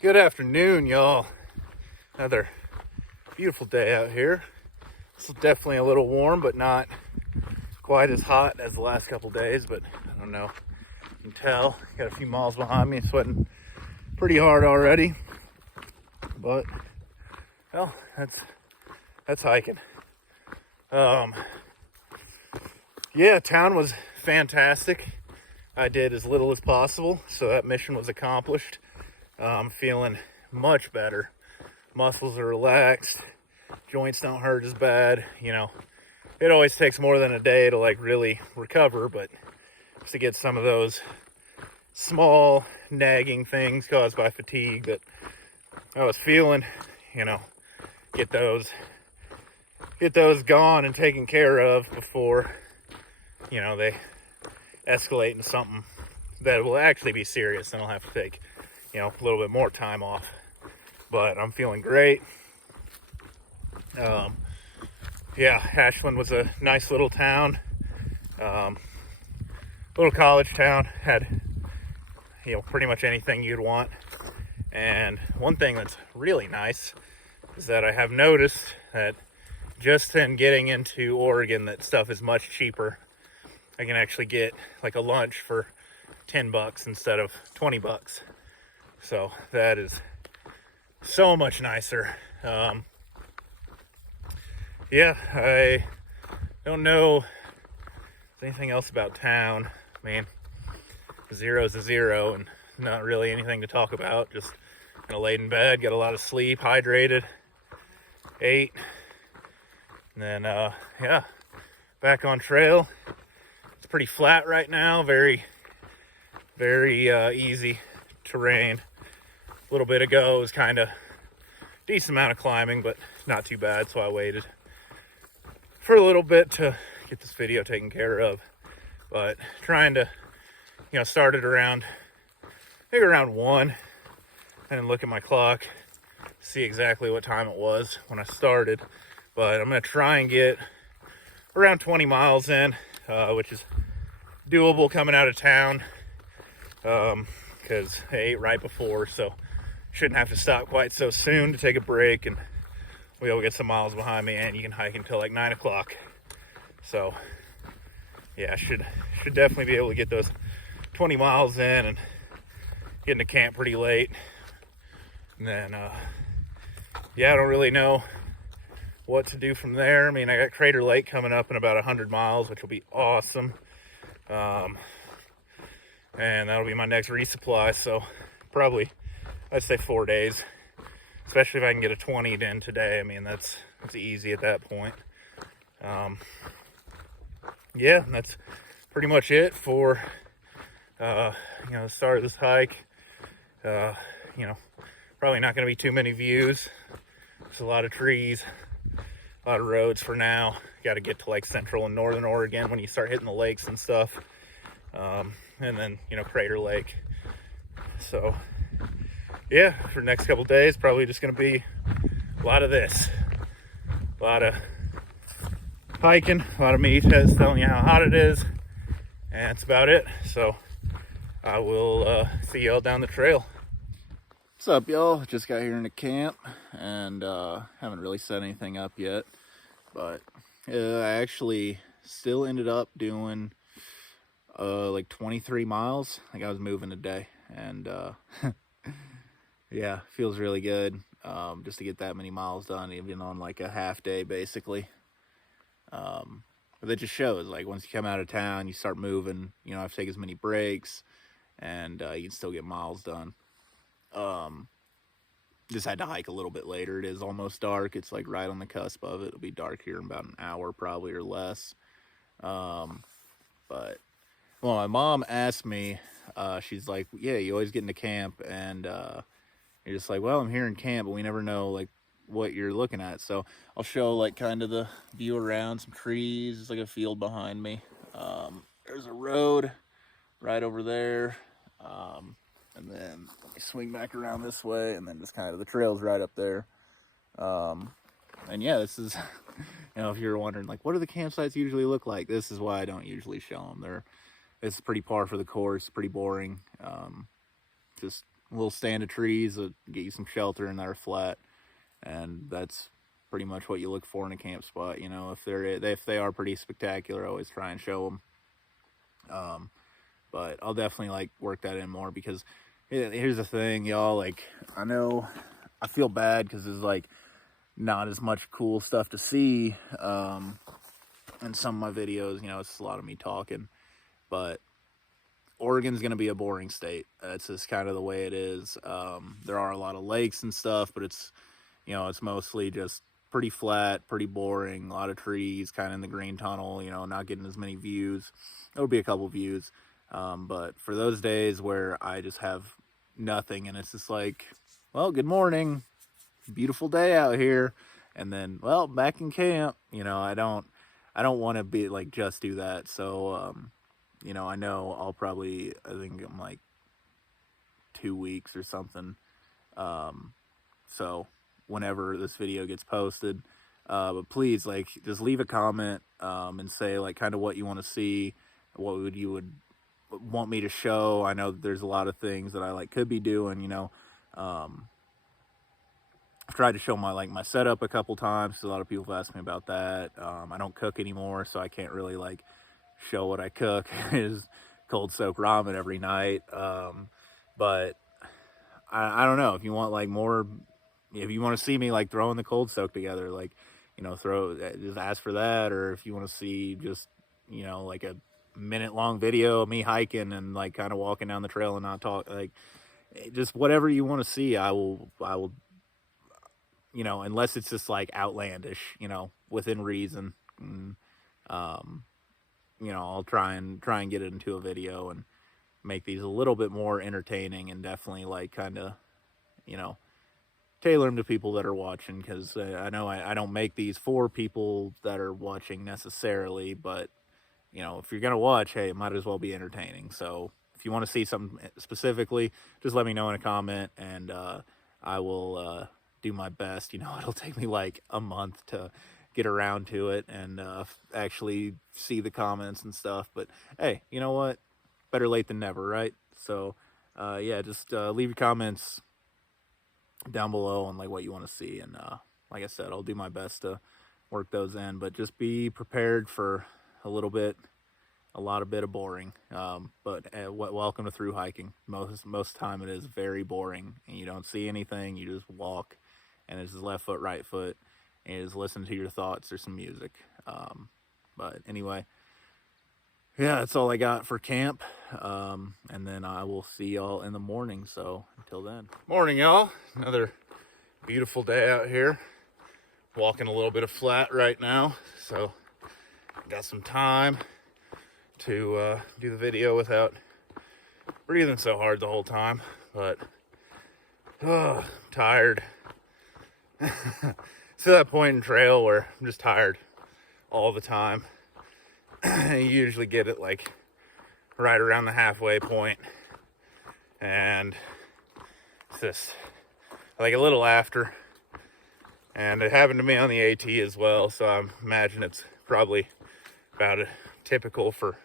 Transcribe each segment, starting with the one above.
Good afternoon, y'all. Another beautiful day out here. It's definitely a little warm, but not quite as hot as the last couple days. But I don't know. You can tell. Got a few miles behind me, sweating pretty hard already. But well, that's hiking. Yeah, town was fantastic. I did as little as possible, so that mission was accomplished. I'm feeling much better. Muscles are relaxed. Joints don't hurt as bad. You know, it always takes more than a day to like really recover, but just to get some of those small nagging things caused by fatigue that I was feeling, you know, get those gone and taken care of before, you know, they escalate into something that will actually be serious and I'll have to take, you know, a little bit more time off. But I'm feeling great. Yeah, Ashland was a nice little town. Little college town. Had, you know, pretty much anything you'd want. And one thing that's really nice is that I have noticed that just in getting into Oregon, that stuff is much cheaper. I can actually get like a lunch for $10 instead of $20. So that is so much nicer. Yeah, I don't know anything else about town. I mean, zero's a zero and not really anything to talk about. Just kind of laid in bed, got a lot of sleep, hydrated, ate, and then, yeah, back on trail. It's pretty flat right now, very easy terrain. A little bit ago it was kind of decent amount of climbing, but not too bad, so I waited for a little bit to get this video taken care of. But trying to, you know, started around maybe around 1 and look at my clock, see exactly what time it was when I started. But I'm gonna try and get around 20 miles in, which is doable coming out of town, because I ate right before, so shouldn't have to stop quite so soon to take a break, and we'll be able to get some miles behind me, and you can hike until like 9 o'clock. So yeah, should definitely be able to get those 20 miles in and get into camp pretty late. And then yeah, I don't really know what to do from there. I mean, I got Crater Lake coming up in about 100 miles, which will be awesome. And that'll be my next resupply, so probably I'd say 4 days, especially if I can get a 20 in today. I mean, that's easy at that point. Yeah, that's pretty much it for you know, the start of this hike. You know, probably not going to be too many views. There's a lot of trees, a lot of roads for now. Got to get to like central and northern Oregon when you start hitting the lakes and stuff. And then, you know, Crater Lake. So yeah, for the next couple days, probably just going to be a lot of this. A lot of hiking, a lot of me telling you how hot it is. And that's about it. So I will see y'all down the trail. What's up, y'all? Just got here into camp and haven't really set anything up yet. But I actually still ended up doing like 23 miles. Like I was moving today. And yeah, feels really good just to get that many miles done, even on like a half day basically. But that just shows, like, once you come out of town, you start moving, you know, I have to take as many breaks, and you can still get miles done. Just had to hike a little bit later. It is almost dark. It's like right on the cusp of it. It'll be dark here in about an hour probably, or less. But well, my mom asked me, she's like, yeah, you always get into camp, and you're just like, well, I'm here in camp, but we never know like what you're looking at. So I'll show like kind of the view around, some trees. There's like a field behind me. There's a road right over there. And then let me swing back around this way, and then just kind of the trail's right up there. And yeah, this is, you know, if you're wondering like, what do the campsites usually look like? This is why I don't usually show them. It's pretty par for the course, pretty boring. Just little stand of trees that get you some shelter and that are flat, and that's pretty much what you look for in a camp spot. You know, if they are pretty spectacular, I always try and show them. But I'll definitely like work that in more, because here's the thing, y'all. Like, I know I feel bad because there's like not as much cool stuff to see in some of my videos. You know, it's a lot of me talking, but Oregon's going to be a boring state. That's just kind of the way it is. There are a lot of lakes and stuff, but it's, you know, it's mostly just pretty flat, pretty boring, a lot of trees, kind of in the green tunnel, you know, not getting as many views. There'll be a couple views. But for those days where I just have nothing and it's just like, well, good morning, beautiful day out here, and then, well, back in camp, you know, I don't want to be like just do that. So you know, I know I think I'm like 2 weeks or something. So whenever this video gets posted, but please, like, just leave a comment and say like kind of what you want to see, what you would want me to show. I know there's a lot of things that I like could be doing, you know. I've tried to show my setup a couple times. A lot of people have asked me about that. I don't cook anymore, so I can't really like show what I cook. Is cold soak ramen every night. But I don't know, if you want like more, if you want to see me like throwing the cold soak together, like, you know, just ask for that. Or if you want to see just, you know, like a minute-long video of me hiking and like kind of walking down the trail and not talk, like, just whatever you want to see, I will, you know, unless it's just like outlandish, you know, within reason. And, you know, I'll try and get it into a video and make these a little bit more entertaining, and definitely like kind of, you know, tailor them to people that are watching, because I know I don't make these for people that are watching necessarily, but, you know, if you're going to watch, hey, it might as well be entertaining. So if you want to see something specifically, just let me know in a comment, and I will do my best. You know, it'll take me like a month to get around to it and actually see the comments and stuff. But hey, you know what? Better late than never, right? So yeah, just leave your comments down below on like what you want to see, and like I said, I'll do my best to work those in. But just be prepared for a lot of boring. But welcome to through hiking. Most time it is very boring, and you don't see anything. You just walk, and it's left foot, right foot, and you just listen to your thoughts or some music. But anyway, yeah, that's all I got for camp. And then I will see y'all in the morning. So until then. Morning, y'all. Another beautiful day out here. Walking a little bit of flat right now. So got some time to do the video without breathing so hard the whole time. But tired. It's to that point in trail where I'm just tired all the time. You usually get it like right around the halfway point, and it's just like a little after. And it happened to me on the AT as well, so I imagine it's probably about typical for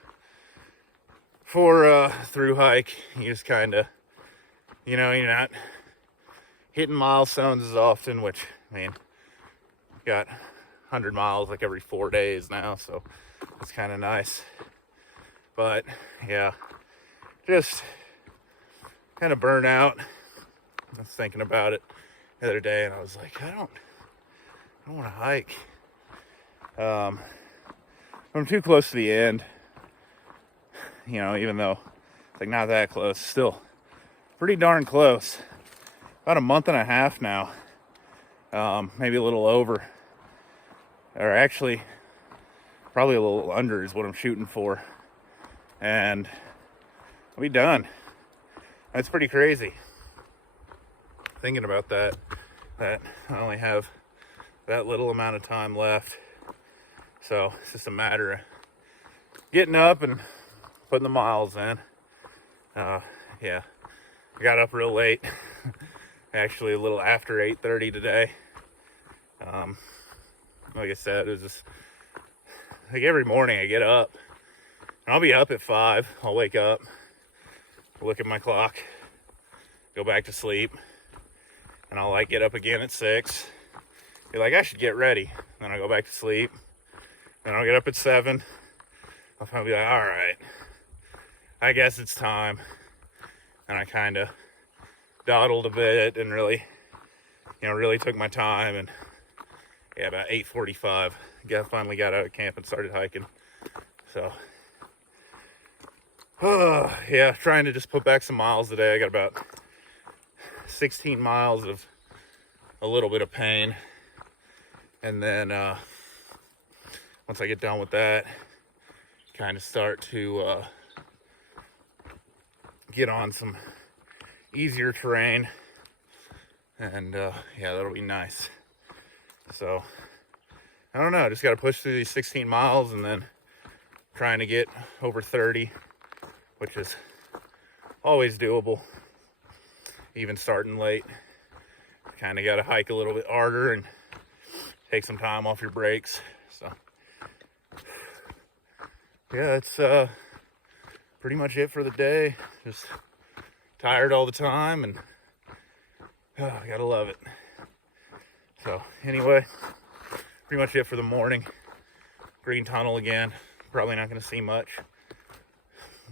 through hike. You just kind of, you know, you're not hitting milestones as often, which, I mean, got 100 miles like every 4 days now, so it's kind of nice. But yeah, just kind of burnt out. I was thinking about it the other day, and I was like, I don't want to hike. I'm too close to the end, you know, even though it's like not that close, still pretty darn close. About a month and a half now, maybe a little over, or actually probably a little under is what I'm shooting for, and I'll be done. That's pretty crazy, thinking about that I only have that little amount of time left. So it's just a matter of getting up and putting the miles in. Yeah, I got up real late, actually a little after 8:30 today. Like I said, it was just like every morning I get up, and I'll be up at 5. I'll wake up, look at my clock, go back to sleep, and I'll like get up again at 6. Be like, I should get ready. Then I'll go back to sleep. Then I'll get up at 7. I'll probably be like, all right, I guess it's time. And I kind of dawdled a bit and really, really took my time. And yeah, about 8:45, finally got out of camp and started hiking. So, yeah, trying to just put back some miles today. I got about 16 miles of a little bit of pain. And then once I get done with that, kind of start to get on some easier terrain. And yeah, that'll be nice. So, I don't know, just got to push through these 16 miles and then trying to get over 30, which is always doable, even starting late. Kind of got to hike a little bit harder and take some time off your brakes. So, yeah, that's pretty much it for the day. Just tired all the time, and I gotta love it. So anyway, pretty much it for the morning. Green Tunnel again. Probably not going to see much.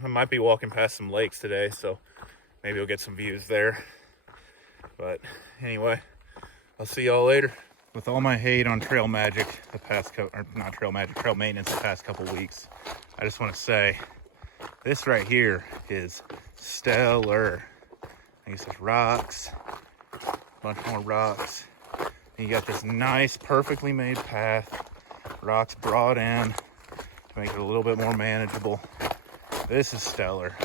I might be walking past some lakes today, so maybe we'll get some views there. But anyway, I'll see y'all later. With all my hate on trail magic the past trail maintenance the past couple weeks, I just want to say this right here is stellar. I guess there's rocks, a bunch more rocks. And you got this nice, perfectly made path. Rocks brought in to make it a little bit more manageable. This is stellar.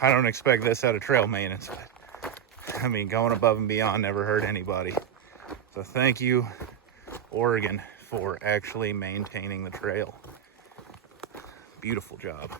I don't expect this out of trail maintenance, but I mean, going above and beyond never hurt anybody. So thank you, Oregon, for actually maintaining the trail. Beautiful job.